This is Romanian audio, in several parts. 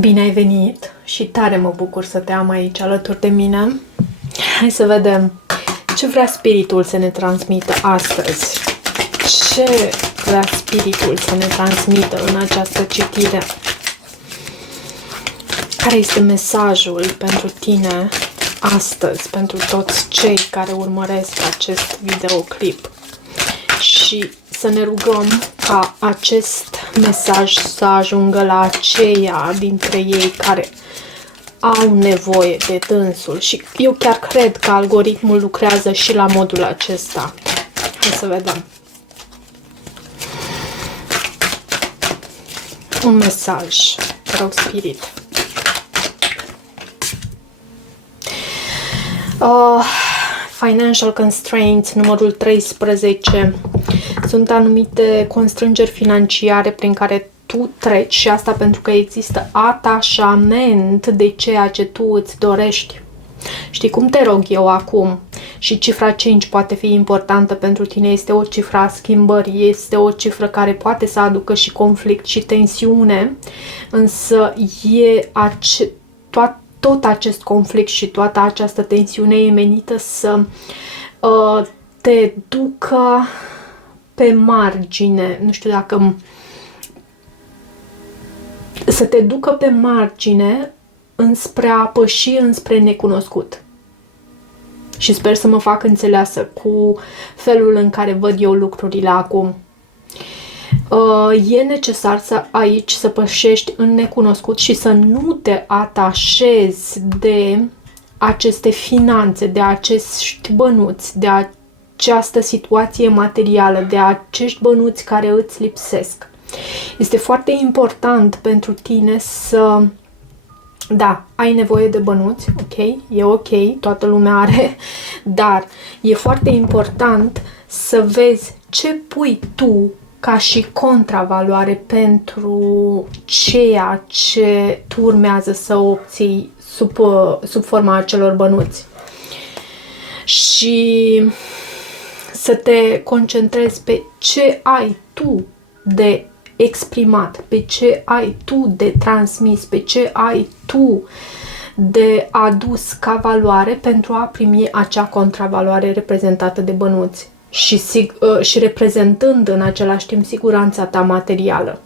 Bine ai venit și tare mă bucur să te am aici alături de mine. Hai să vedem ce vrea spiritul să ne transmită astăzi. Ce vrea spiritul să ne transmită în această citire? Care este mesajul pentru tine astăzi, pentru toți cei care urmăresc acest videoclip? Și să ne rugăm ca acest mesaj să ajungă la aceia dintre ei care au nevoie de dânsul. Și eu chiar cred că algoritmul lucrează și la modul acesta. Hai să vedem. Un mesaj. Te rog, spirit. Financial constraints, numărul 13. Sunt anumite constrângeri financiare prin care tu treci și asta pentru că există atașament de ceea ce tu îți dorești. Știi cum te rog eu acum? Și cifra 5 poate fi importantă pentru tine, este o cifră a schimbării, este o cifră care poate să aducă și conflict și tensiune, însă e tot acest conflict și toată această tensiune e menită să te ducă pe margine, nu știu dacă să te ducă pe margine înspre a păși înspre necunoscut. Și sper să mă fac înțeleasă cu felul în care văd eu lucrurile acum. E necesar aici să pășești în necunoscut și să nu te atașezi de aceste finanțe, de acești bănuți, de această situație materială, de acești bănuți care îți lipsesc. Este foarte important pentru tine să... Da, ai nevoie de bănuți, ok? E ok, toată lumea are, dar e foarte important să vezi ce pui tu ca și contravaloare pentru ceea ce tu urmează să obții sub forma acelor bănuți. Și să te concentrezi pe ce ai tu de exprimat, pe ce ai tu de transmis, pe ce ai tu de adus ca valoare pentru a primi acea contravaloare reprezentată de bănuți și reprezentând în același timp siguranța ta materială.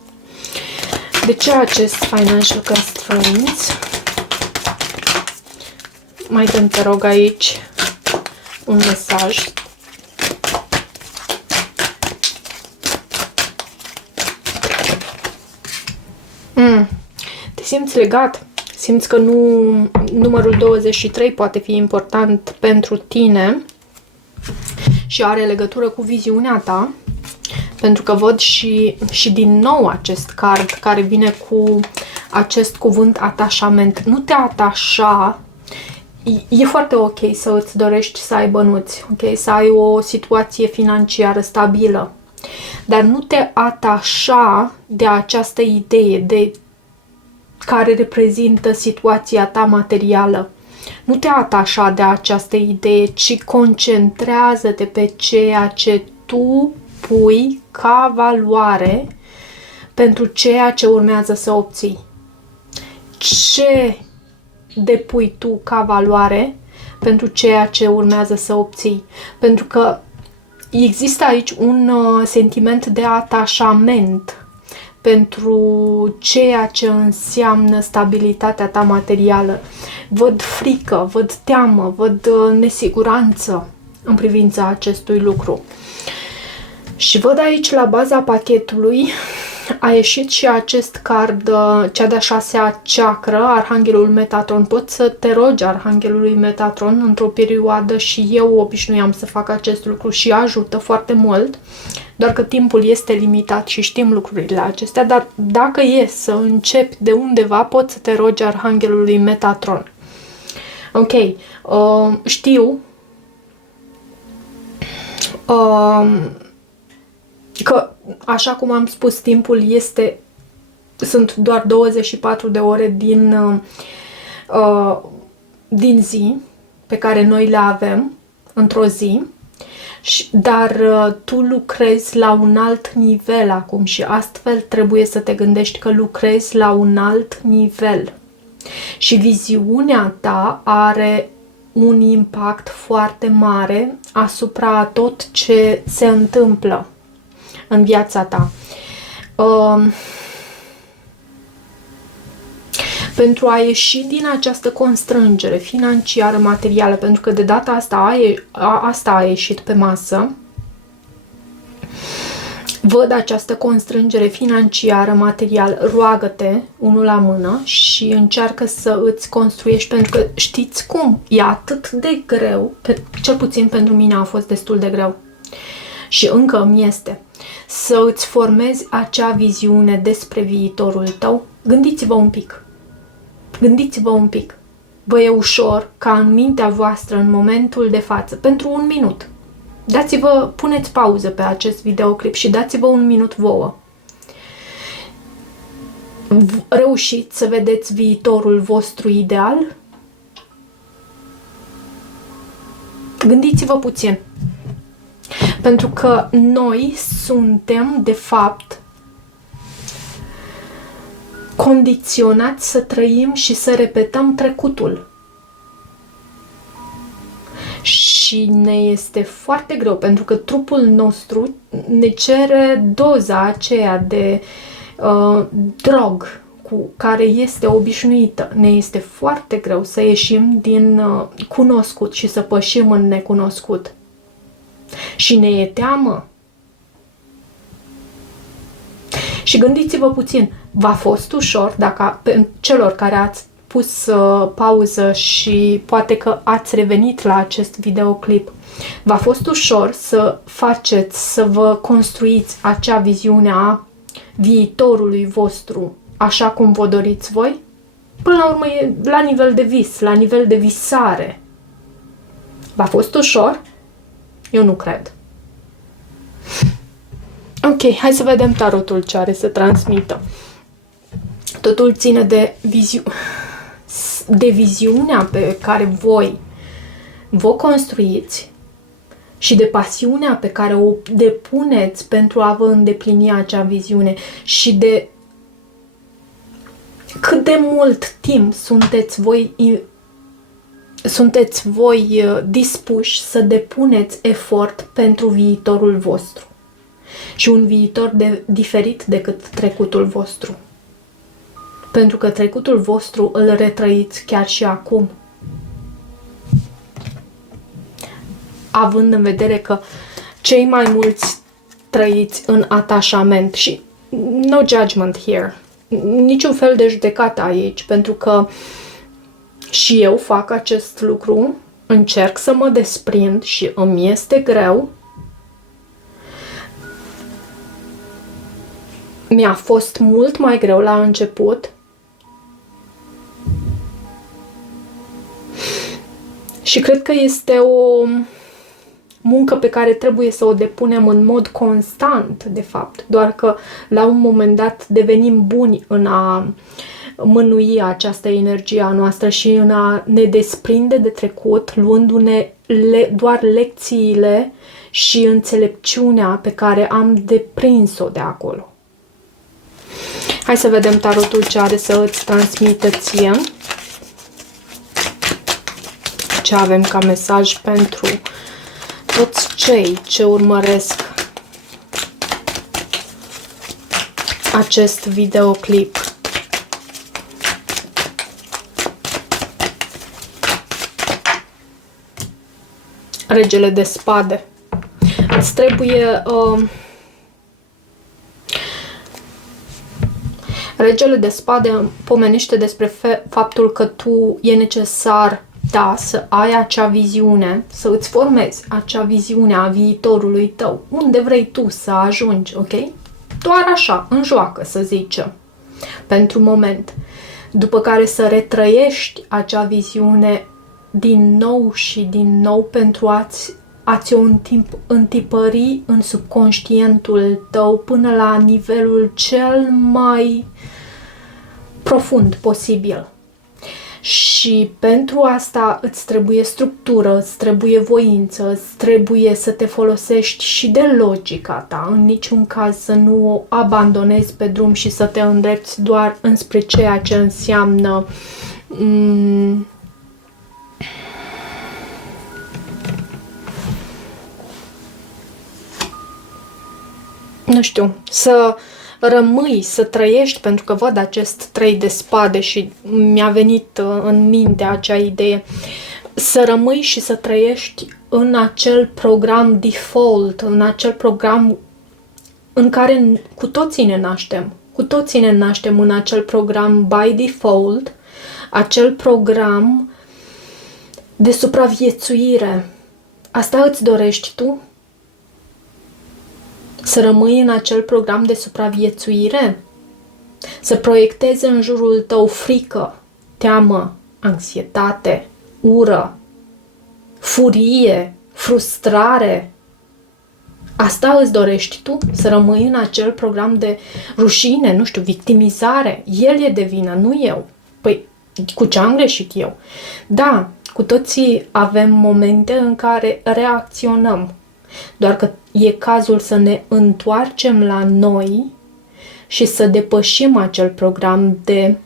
De ce acest financial constraints? Mai dăm, te rog, aici un mesaj. Te simți legat? Simți că numărul 23 poate fi important pentru tine și are legătură cu viziunea ta, pentru că văd și din nou acest card care vine cu acest cuvânt atașament. Nu te atașa. E foarte ok să îți dorești să ai bănuți, ok? Să ai o situație financiară stabilă, dar nu te atașa de această idee de care reprezintă situația ta materială. Nu te atașa de această idee, ci concentrează-te pe ceea ce tu pui ca valoare pentru ceea ce urmează să obții. Ce depui tu ca valoare pentru ceea ce urmează să obții? Pentru că există aici un sentiment de atașament pentru ceea ce înseamnă stabilitatea ta materială. Văd frică, văd teamă, văd nesiguranță în privința acestui lucru. Și văd aici la baza pachetului a ieșit și acest card, cea de-a 6-a chakră, Arhanghelul Metatron. Poți să te rogi Arhanghelului Metatron într-o perioadă și eu obișnuiam să fac acest lucru și ajută foarte mult, doar că timpul este limitat și știm lucrurile acestea, dar dacă e să începi de undeva, poți să te rogi Arhanghelului Metatron. Ok, știu că, așa cum am spus, timpul sunt doar 24 de ore din zi pe care noi le avem într-o zi Dar tu lucrezi la un alt nivel acum și astfel trebuie să te gândești că lucrezi la un alt nivel. Și viziunea ta are un impact foarte mare asupra tot ce se întâmplă în viața ta. Pentru a ieși din această constrângere financiară, materială, pentru că de data asta a ieșit pe masă, văd această constrângere financiară, materială, roagă-te unul la mână și încearcă să îți construiești, pentru că știți cum, e atât de greu, cel puțin pentru mine a fost destul de greu și încă îmi este, să îți formezi acea viziune despre viitorul tău. Gândiți-vă un pic. Gândiți-vă un pic. Vă e ușor ca în mintea voastră, în momentul de față, pentru un minut, dați-vă, puneți pauză pe acest videoclip și dați-vă un minut vouă. Reușiți să vedeți viitorul vostru ideal? Gândiți-vă puțin. Pentru că noi suntem, de fapt, condiționați să trăim și să repetăm trecutul. Și ne este foarte greu, pentru că trupul nostru ne cere doza aceea de drog cu care este obișnuită. Ne este foarte greu să ieșim din cunoscut și să pășim în necunoscut. Și ne e teamă. Și gândiți-vă puțin, v-a fost ușor, dacă celor care ați pus pauză și poate că ați revenit la acest videoclip, v-a fost ușor să faceți, să vă construiți acea viziune a viitorului vostru așa cum vă doriți voi? Până la urmă e la nivel de vis, la nivel de visare. V-a fost ușor? Eu nu cred. Ok, hai să vedem tarotul ce are să transmită. Totul ține de viziunea pe care voi vă construiți și de pasiunea pe care o depuneți pentru a vă îndeplini acea viziune și de cât de mult timp sunteți voi dispuși să depuneți efort pentru viitorul vostru. Și un viitor diferit decât trecutul vostru. Pentru că trecutul vostru îl retrăiți chiar și acum. Având în vedere că cei mai mulți trăiți în atașament și no judgment here. Niciun fel de judecată aici, pentru că și eu fac acest lucru, încerc să mă desprind și îmi este greu. Mi-a fost mult mai greu la început. Și cred că este o muncă pe care trebuie să o depunem în mod constant, de fapt. Doar că la un moment dat devenim buni în a mânui această energie a noastră și în a ne desprinde de trecut, luându-ne doar lecțiile și înțelepciunea pe care am deprins-o de acolo. Hai să vedem tarotul ce are să îți transmită ție. Ce avem ca mesaj pentru toți cei ce urmăresc acest videoclip. Regele de spade. Îți trebuie... Regele de spade pomenește despre faptul că tu e necesar, da, să ai acea viziune, să îți formezi acea viziune a viitorului tău, unde vrei tu să ajungi, ok? Doar așa, în joacă, să zicem, pentru moment. După care să retrăiești acea viziune din nou și din nou pentru a-ți o întipări în subconștientul tău până la nivelul cel mai profund posibil. Și Și pentru asta îți trebuie structură, îți trebuie voință, îți trebuie să te folosești și de logica ta. În niciun caz să nu o abandonezi pe drum și să te îndrepți doar înspre ceea ce înseamnă nu știu, să rămâi, să trăiești, pentru că văd acest 3 de spade și mi-a venit în minte acea idee, să rămâi și să trăiești în acel program default, în acel program în care cu toții ne naștem. Cu toții ne naștem în acel program by default, acel program de supraviețuire. Asta îți dorești tu? Să rămâi în acel program de supraviețuire? Să proiectezi în jurul tău frică, teamă, anxietate, ură, furie, frustrare? Asta îți dorești tu? Să rămâi în acel program de rușine, nu știu, victimizare? El e de vină, nu eu. Păi, cu ce am greșit eu? Da, cu toții avem momente în care reacționăm. Doar că e cazul să ne întoarcem la noi și să depășim acel program de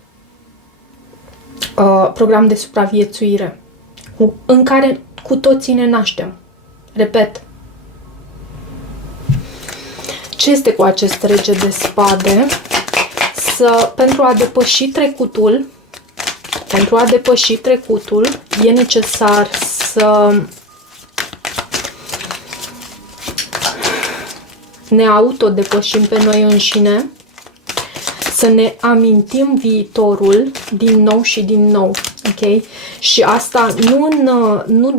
supraviețuire în care cu toții ne naștem. Repet. Ce este cu acest rege de spade? Pentru a depăși trecutul, e necesar să ne autodepășim pe noi înșine, să ne amintim viitorul din nou și din nou, ok? Și asta nu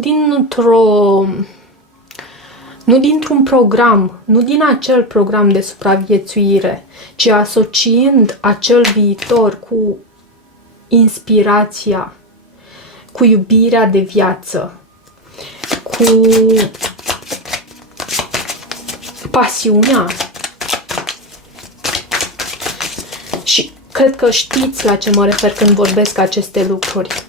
dintr-un program, nu din acel program de supraviețuire, ci asociind acel viitor cu inspirația, cu iubirea de viață, cu pasiunea. Și cred că știți la ce mă refer când vorbesc aceste lucruri.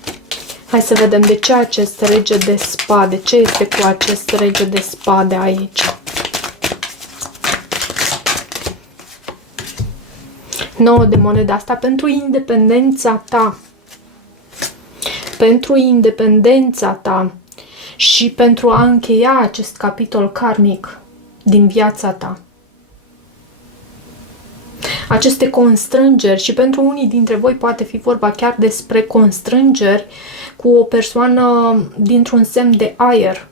Hai să vedem de ce acest rege de spade. Ce este cu acest rege de spade aici? 9 de monede. Asta pentru independența ta. Pentru independența ta. Și pentru a încheia acest capitol karmic din viața ta. Aceste constrângeri, și pentru unii dintre voi poate fi vorba chiar despre constrângeri cu o persoană dintr-un semn de aer.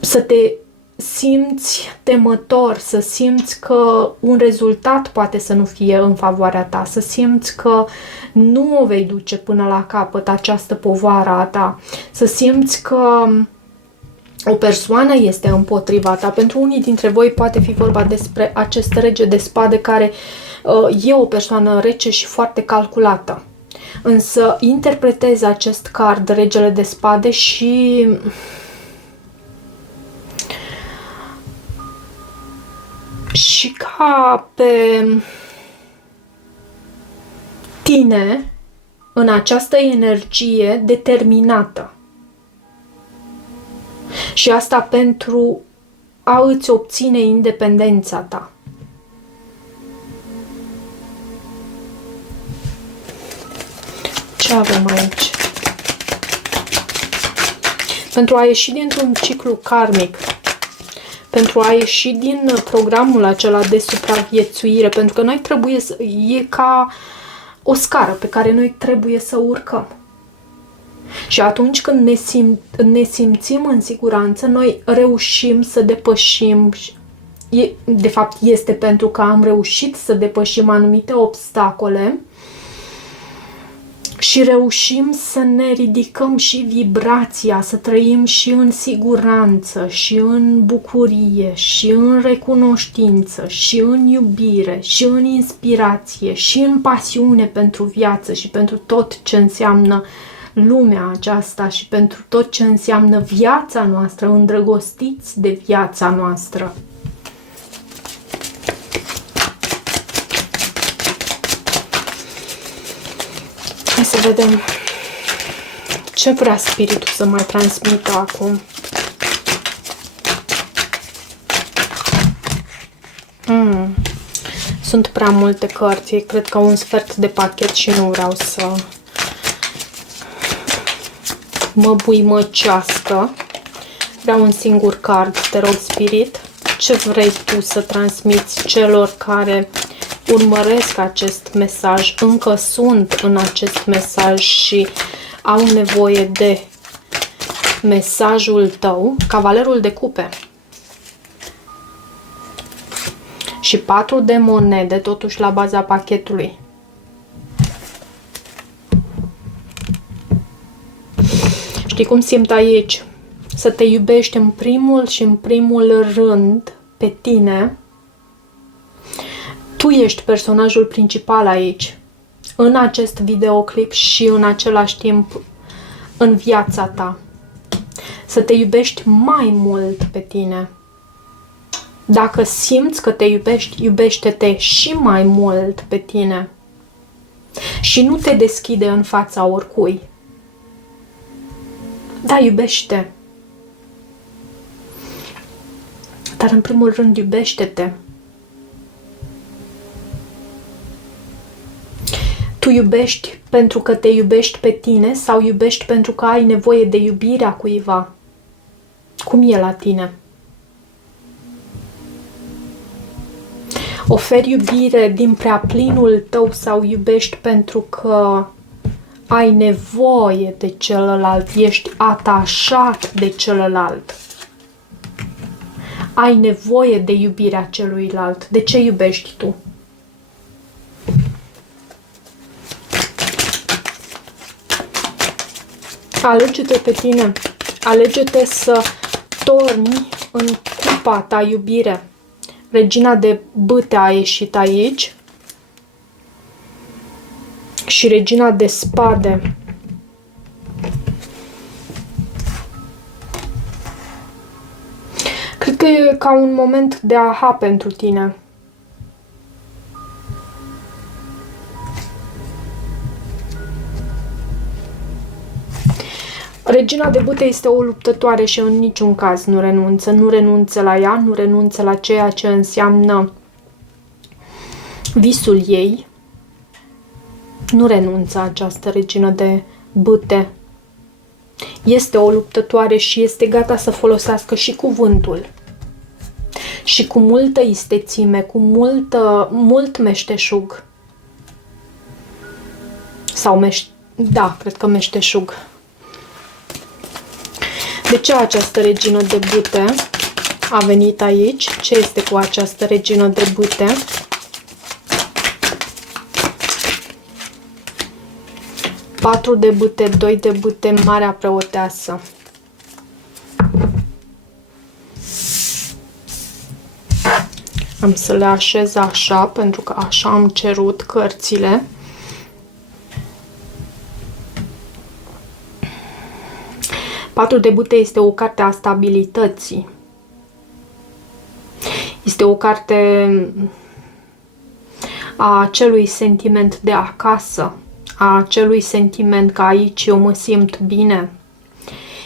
Să te simți temător, să simți că un rezultat poate să nu fie în favoarea ta, să simți că nu o vei duce până la capăt această povară a ta, să simți că o persoană este împotriva ta. Pentru unii dintre voi poate fi vorba despre acest rege de spade care e o persoană rece și foarte calculată. Însă interpretez acest card, regele de spade, și ca pe tine în această energie determinată. Și asta pentru a îți obține independența ta. Ce avem aici? Pentru a ieși dintr-un ciclu karmic, pentru a ieși din programul acela de supraviețuire, pentru că noi trebuie să... e ca o scară pe care noi trebuie să urcăm. Și atunci când ne simțim în siguranță, noi reușim să depășim, de fapt este pentru că am reușit să depășim anumite obstacole și reușim să ne ridicăm și vibrația, să trăim și în siguranță, și în bucurie, și în recunoștință, și în iubire, și în inspirație, și în pasiune pentru viață și pentru tot ce înseamnă lumea aceasta și pentru tot ce înseamnă viața noastră, îndrăgostiți de viața noastră. Hai să vedem Ce vrea spiritul să mai transmită acum? Sunt prea multe cărți. Cred că un sfert de pachet și nu vreau să mă buimăcească. Vreau un singur card, te rog, spirit. Ce vrei tu să transmiți celor care urmăresc acest mesaj, încă sunt în acest mesaj și au nevoie de mesajul tău? Cavalerul de cupe. Și 4 de monede, totuși la baza pachetului. Știi cum simt aici? Să te iubești în primul și în primul rând pe tine. Tu ești personajul principal aici, în acest videoclip și în același timp în viața ta. Să te iubești mai mult pe tine. Dacă simți că te iubești, iubește-te și mai mult pe tine. Și nu te deschide în fața oricui. Da, iubește. Dar în primul rând iubește-te. Tu iubești pentru că te iubești pe tine sau iubești pentru că ai nevoie de iubirea cuiva? Cum e la tine? Oferi iubire din preaplinul tău sau iubești pentru că ai nevoie de celălalt, ești atașat de celălalt? Ai nevoie de iubirea celuilalt. De ce iubești tu? Alege-te pe tine. Alege-te să torni în cupa ta iubire. Regina de bâte a ieșit aici. Și regina de spade. Cred că e ca un moment de aha pentru tine. Regina de bâte este o luptătoare și în niciun caz nu renunță. Nu renunță la ea, nu renunță la ceea ce înseamnă visul ei. Nu renunță această regină de bâte. Este o luptătoare și este gata să folosească și cuvântul. Și cu multă istețime, cu mult meșteșug. Sau da, cred că meșteșug. De ce această regină de bâte a venit aici? Ce este cu această regină de bâte? Patru de bâte, 2 de bâte, Marea Preoteasă. Am să le așez așa, pentru că așa am cerut cărțile. Patru de bâte este o carte a stabilității. Este o carte a acelui sentiment de acasă, a acelui sentiment că aici eu mă simt bine.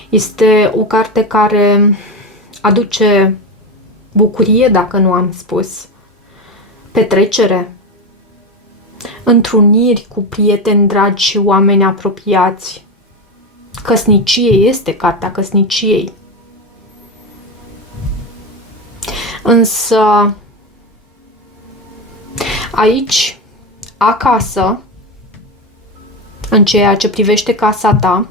Este o carte care aduce bucurie, dacă nu am spus, petrecere, întruniri cu prieteni dragi și oameni apropiați. Căsnicie, este cartea căsniciei. Însă aici, acasă, în ceea ce privește casa ta,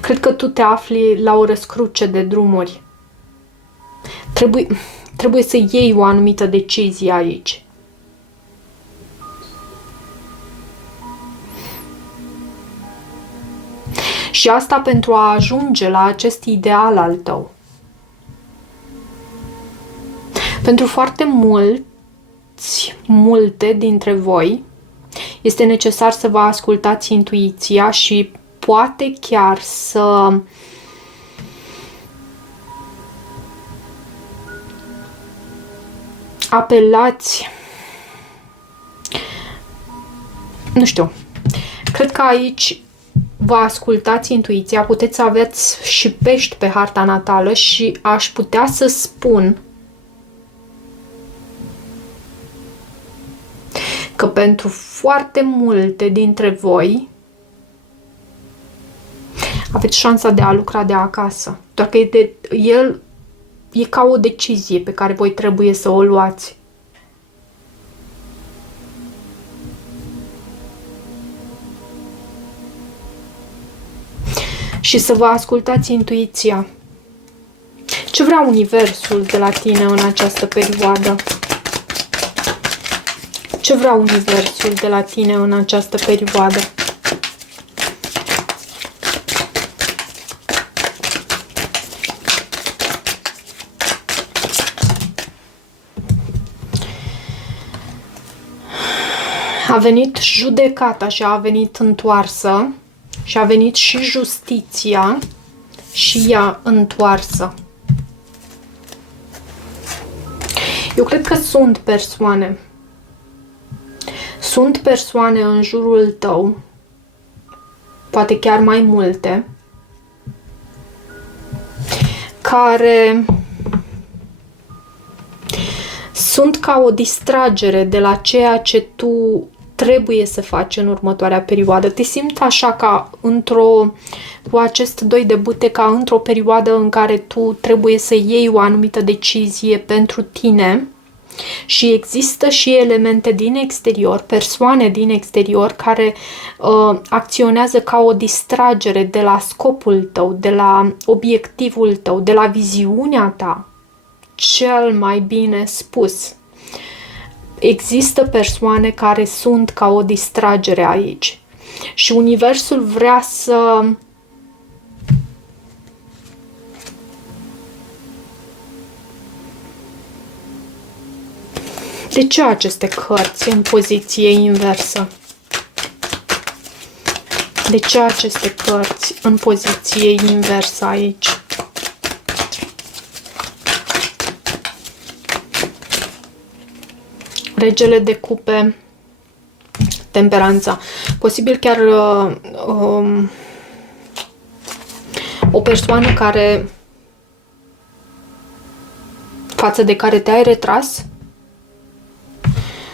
cred că tu te afli la o răscruce de drumuri. Trebuie să iei o anumită decizie aici. Și asta pentru a ajunge la acest ideal al tău. Pentru foarte multe dintre voi, este necesar să vă ascultați intuiția și poate chiar să apelați, nu știu, Cred că aici vă ascultați intuiția, puteți să aveți și pești pe harta natală și aș putea să spun că pentru foarte multe dintre voi aveți șansa de a lucra de acasă. Doar că e ca o decizie pe care voi trebuie să o luați. Și să vă ascultați intuiția. Ce vrea Universul de la tine în această perioadă? Ce vrea Universul de la tine în această perioadă? A venit judecata și a venit întoarsă și a venit și justiția și ea întoarsă. Eu cred că sunt persoane. Sunt persoane în jurul tău, poate chiar mai multe, care sunt ca o distragere de la ceea ce tu trebuie să faci în următoarea perioadă. Te simți așa ca cu acest doi de bâte, ca într-o perioadă în care tu trebuie să iei o anumită decizie pentru tine și există și elemente din exterior, persoane din exterior care acționează ca o distragere de la scopul tău, de la obiectivul tău, de la viziunea ta, cel mai bine spus. Există persoane care sunt ca o distragere aici și Universul vrea să De ce aceste cărți în poziție inversă? De ce aceste cărți în poziție inversă aici? Regele de cupe, temperanța. Posibil chiar o persoană față de care te-ai retras,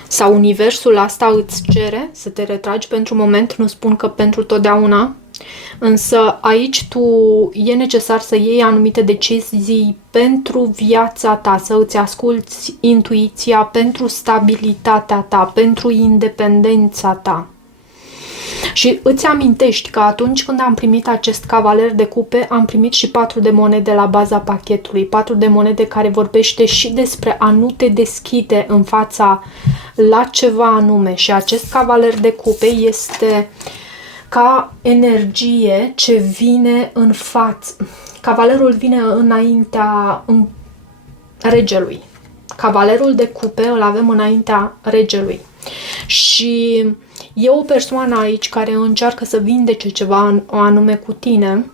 sau universul asta îți cere să te retragi pentru moment, nu spun că pentru totdeauna, însă aici e necesar să iei anumite decizii pentru viața ta, să îți asculți intuiția pentru stabilitatea ta, pentru independența ta. Și îți amintești că atunci când am primit acest cavaler de cupe, am primit și 4 de monede la baza pachetului. 4 de monede care vorbește și despre a nu te deschide în fața la ceva anume. Și acest cavaler de cupe este ca energie ce vine în față. Cavalerul vine înaintea regelui. Cavalerul de cupe îl avem înaintea regelui. Și e o persoană aici care încearcă să vindece ceva anume cu tine.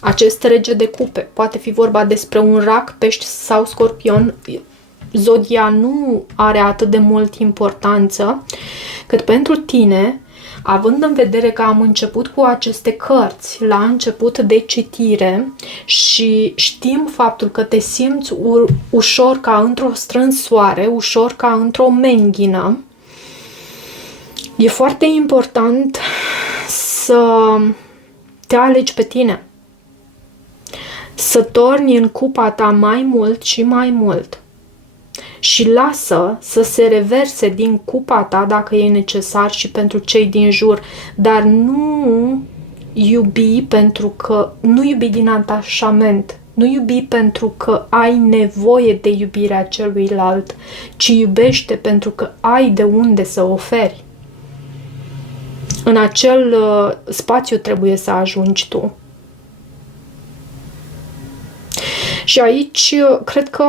Acest rege de cupe. Poate fi vorba despre un rac, pești sau scorpion. Zodia nu are atât de mult importanță cât pentru tine, având în vedere că am început cu aceste cărți la început de citire și știm faptul că te simți ușor ca într-o strânsoare, ușor ca într-o menghină. E foarte important să te alegi pe tine, să torni în cupa ta mai mult și mai mult și lasă să se reverse din cupa ta dacă e necesar și pentru cei din jur, dar nu iubi nu iubi din atașament, nu iubi pentru că ai nevoie de iubirea celuilalt, ci iubește pentru că ai de unde să oferi. În acel spațiu trebuie să ajungi tu. Și aici cred că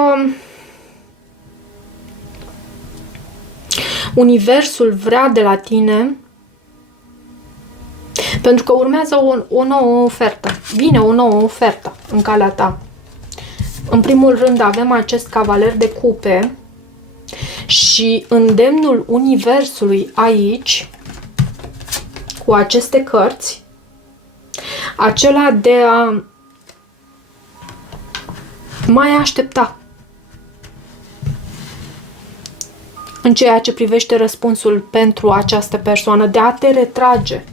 Universul vrea de la tine, pentru că urmează o nouă ofertă. Vine o nouă ofertă în calea ta. În primul rând avem acest cavaler de cupe și îndemnul Universului aici, cu aceste cărți, acela de a mai aștepta în ceea ce privește răspunsul pentru această persoană, de a te retrage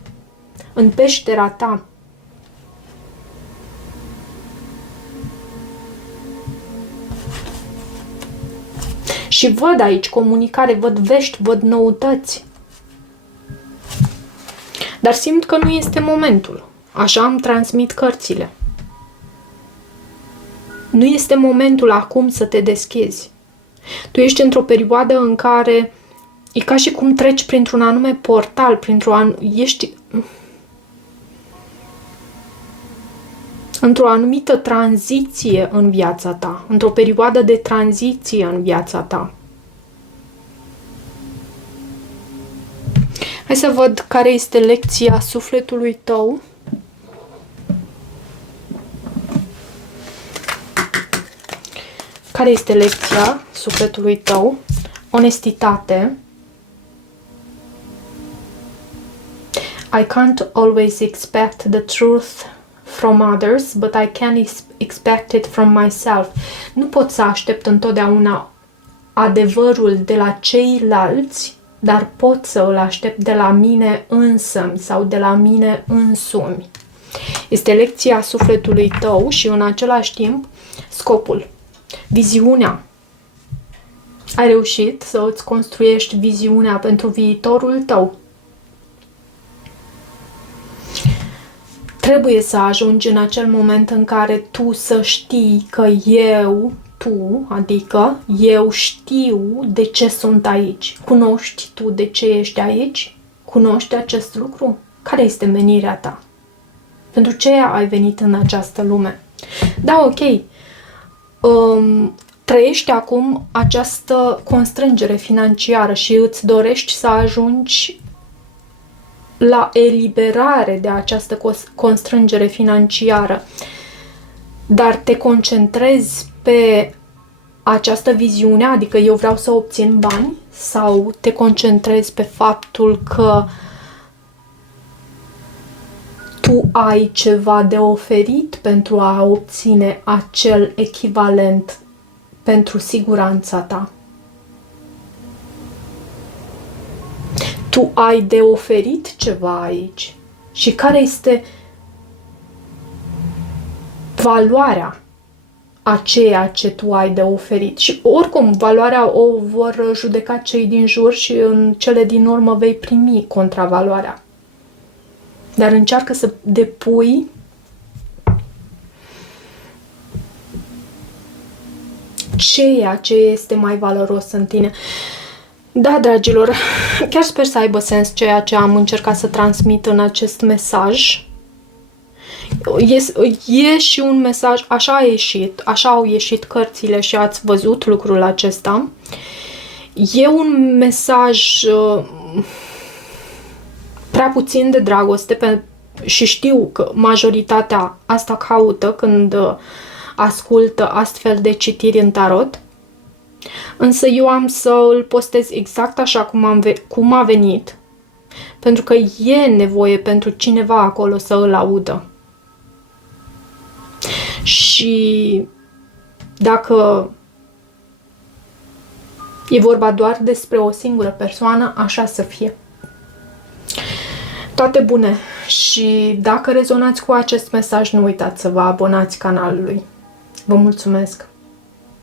în peștera ta. Și văd aici comunicare, văd vești, văd noutăți. Dar simt că nu este momentul. Așa îmi transmit cărțile. Nu este momentul acum să te deschizi. Tu ești într-o perioadă în care e ca și cum treci printr-un anume portal, ești într-o anumită tranziție în viața ta, într-o perioadă de tranziție în viața ta. Hai să văd care este lecția sufletului tău. Care este lecția sufletului tău? Onestitate. I can't always expect the truth from others, but I can expect it from myself. Nu pot să aștept întotdeauna adevărul de la ceilalți, dar pot să îl aștept de la mine însămi sau de la mine însumi. Este lecția sufletului tău și în același timp scopul, viziunea. Ai reușit să îți construiești viziunea pentru viitorul tău. Trebuie să ajungi în acel moment în care tu să știi că adică eu știu de ce sunt aici. Cunoști tu de ce ești aici? Cunoști acest lucru? Care este menirea ta? Pentru ce ai venit în această lume? Da, ok. Trăiești acum această constrângere financiară și îți dorești să ajungi la eliberare de această constrângere financiară, dar te concentrezi pe această viziune, adică eu vreau să obțin bani, sau te concentrezi pe faptul că tu ai ceva de oferit pentru a obține acel echivalent pentru siguranța ta. Tu ai de oferit ceva aici. Și care este valoarea a ceea ce tu ai de oferit? Și oricum, valoarea o vor judeca cei din jur și în cele din urmă vei primi contravaloarea. Dar încearcă să depui ceea ce este mai valoros în tine. Da, dragilor, chiar sper să aibă sens ceea ce am încercat să transmit în acest mesaj. E și un mesaj, așa a ieșit, așa au ieșit cărțile și ați văzut lucrul acesta. E un mesaj prea puțin de dragoste și știu că majoritatea asta caută când ascultă astfel de citiri în tarot. Însă eu am să îl postez exact așa cum a venit, pentru că e nevoie pentru cineva acolo să îl audă. Și dacă e vorba doar despre o singură persoană, așa să fie. Toate bune! Și dacă rezonați cu acest mesaj, nu uitați să vă abonați canalului. Vă mulțumesc!